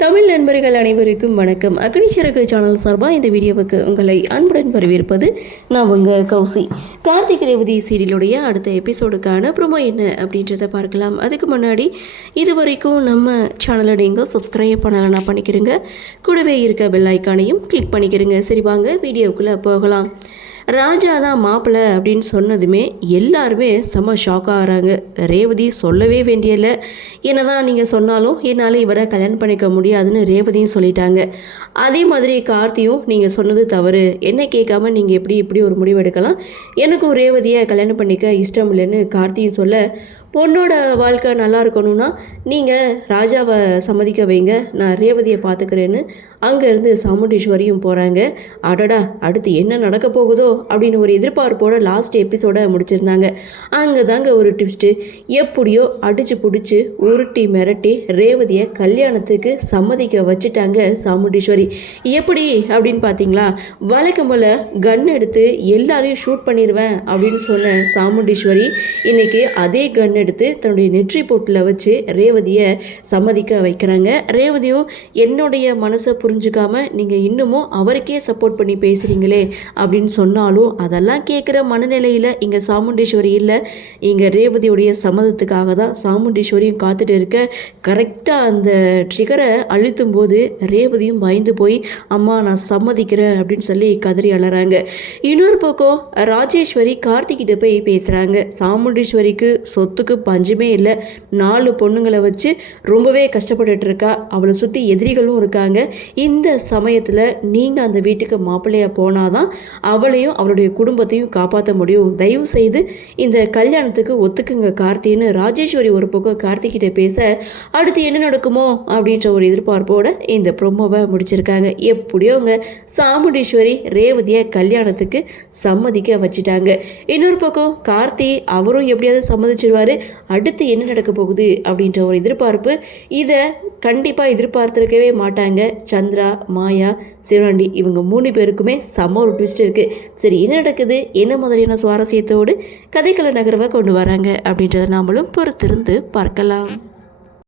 தமிழ் நண்பர்கள் அனைவருக்கும் வணக்கம். அக்னி சிறகு சேனல் சார்பாக இந்த வீடியோவுக்கு உங்களை அன்புடன் வரவேற்பது நான் உங்கள் கௌசி. கார்த்திக் ரேவதி சீரியலுடைய அடுத்த எபிசோடுக்கான ப்ரோமோ என்ன அப்படின்றத பார்க்கலாம். அதுக்கு முன்னாடி இது வரைக்கும் நம்ம சேனலை நீங்கள் சப்ஸ்கிரைப் பண்ணலைன்னா பண்ணிக்கிறங்க. கூடவே இருக்க பெல் ஐக்கானையும் கிளிக் பண்ணிக்கிறங்க. சரி வாங்க வீடியோக்குள்ளே போகலாம். ராஜா தான் மாப்பிள்ளை அப்படின்னு சொன்னதுமே எல்லாருமே செம்ம ஷாக் ஆகிறாங்க. ரேவதி சொல்லவே வேண்டியல, என்னதான் நீங்கள் சொன்னாலும் என்னால் இவரை கல்யாணம் பண்ணிக்க முடியாதுன்னு ரேவதியும் சொல்லிட்டாங்க. அதே மாதிரி கார்த்தியும் நீங்கள் சொன்னது தவறு, என்ன கேட்காம நீங்கள் இப்படி ஒரு முடிவு எடுக்கலாம், எனக்கும் ரேவதியை கல்யாணம் பண்ணிக்க இஷ்டம் இல்லைன்னு கார்த்தியும் சொல்ல, பொண்ணோட வாழ்க்கை நல்லா இருக்கணும்னா நீங்கள் ராஜாவை சம்மதிக்க வைங்க, நான் ரேவதியை பார்த்துக்கிறேன்னு அங்கேருந்து சாமுண்டீஸ்வரியும் போகிறாங்க. அடடா, அடுத்து என்ன நடக்க போகுதோ அப்படின்னு ஒரு எதிர்பார்ப்போட லாஸ்ட் எபிசோட முடிச்சிருந்தாங்க. அங்கே தாங்க ஒரு ட்விஸ்ட்டு. எப்படியோ அடித்து பிடிச்சி உருட்டி மிரட்டி ரேவதியை கல்யாணத்துக்கு சம்மதிக்க வச்சுட்டாங்க சாமுண்டீஸ்வரி. எப்படி அப்படின்னு பார்த்தீங்களா, வழக்கம் போல் கன் எடுத்து எல்லாரையும் ஷூட் பண்ணிடுவேன் அப்படின்னு சொன்ன சாமுண்டீஸ்வரி இன்னைக்கு அதே கன் எடுத்து தன்னுடைய நெற்றி பொட்டில் வச்சு ரேவதியை சம்மதிக்க வைக்கிறாங்க. ரேவதியும் என்னுடைய மனசை புரிஞ்சுக்காம நீங்கள் இன்னமும் அவருக்கே சப்போர்ட் பண்ணி பேசுகிறீங்களே அப்படின்னு சொன்னாலும் அதெல்லாம் கேட்குற மனநிலையில் இங்கே சாமுண்டீஸ்வரி இல்லை. இங்கே ரேவதியுடைய சம்மதத்துக்காக தான் சாமுண்டீஸ்வரியும் காத்துட்டு இருக்க. கரெக்டாக அந்த ட்ரிகரை அழுத்தும் போது ரேவதியும் பயந்து போய் அம்மா நான் சம்மதிக்கிறேன் அப்படின்னு சொல்லி கதறி அழறாங்க. இன்னொரு பக்கம் ராஜேஸ்வரி கார்த்திகிட்ட போய் பேசுகிறாங்க. சாமுண்டீஸ்வரிக்கு சொத்துக்கு பஞ்சமே இல்லை, 4 பொண்ணுங்களை வச்சு ரொம்பவே கஷ்டப்பட்டுட்டு இருக்கா, அவளை சுற்றி எதிரிகளும் இருக்காங்க. இந்த சமயத்தில் நீங்கள் அந்த வீட்டுக்கு மாப்பிள்ளையாக போனாதான் அவளையும் அவளுடைய குடும்பத்தையும் காப்பாற்ற முடியும், தயவு செய்து இந்த கல்யாணத்துக்கு ஒத்துக்குங்க கார்த்தின்னு ராஜேஸ்வரி ஒரு பக்கம் கார்த்திகிட்ட பேச, அடுத்து என்ன நடக்குமோ அப்படின்ற ஒரு எதிர்பார்ப்போட இந்த ப்ரோமோவை முடிச்சிருக்காங்க. எப்படியோங்க சாமுண்டீஸ்வரி ரேவதியை கல்யாணத்துக்கு சம்மதிக்க வச்சுட்டாங்க. இன்னொரு பக்கம் கார்த்தி அவரும் எப்படியாவது சம்மதிச்சிருவாரு, அடுத்து என்ன நடக்க போகுது அப்படின்ற ஒரு எதிர்பார்ப்பு. இதை கண்டிப்பாக எதிர்பார்த்துருக்கவே மாட்டாங்க சந்திரா, மாயா, சிவனாண்டி இவங்க 3 பேருக்குமே செம்ம ஒரு ட்விஸ்ட் இருக்குது. சரி என்ன நடக்குது, என்ன மாதிரியான சுவாரஸ்யத்தோடு கதைக்கள நகர்வை கொண்டு வராங்க அப்படின்றத நாமளும் பொறுத்திருந்து பார்க்கலாம்.